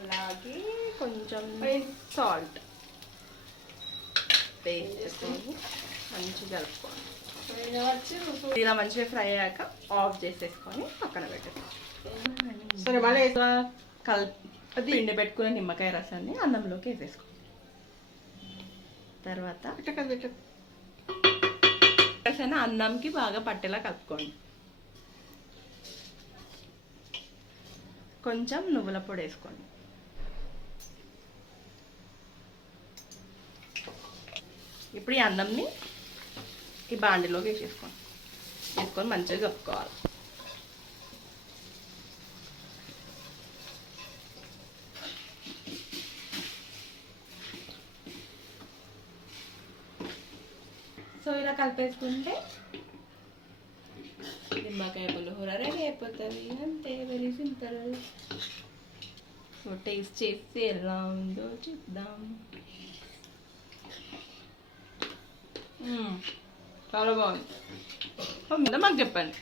అలాగే కొంచెం salt paste చేసుకొని మంచిగా కలుపుకోండి. ఇలా మంచిగా ఫ్రై అయ్యాక ఆఫ్ చేసేసుకొని పక్కన పెట్టేసుకోండి. సరే మళ్ళీ కలిపి పిండి పెట్టుకునే నిమ్మకాయ రసాన్ని అన్నంలోకి వేసేసుకోండి. తర్వాత రసాన్ని అన్నంకి బాగా పట్టేలా కలుపుకోండి. కొంచెం నువ్వుల పొడి వేసుకోండి. ఇప్పుడు ఈ అన్నంని ఈ బాండిలోకి వేసుకొని మంచిగా కలుపుకోవాలి. సో ఇలా కలిపేసుకుంటే నిమ్మకాయ పులిహోర రెడీ అయిపోతుంది. అంతే, వెరీ సింపుల్. సో టేస్ట్ చేసి ఎలా ఉందో చూద్దాం. చాలా బాగుంది. మాకు చెప్పండి.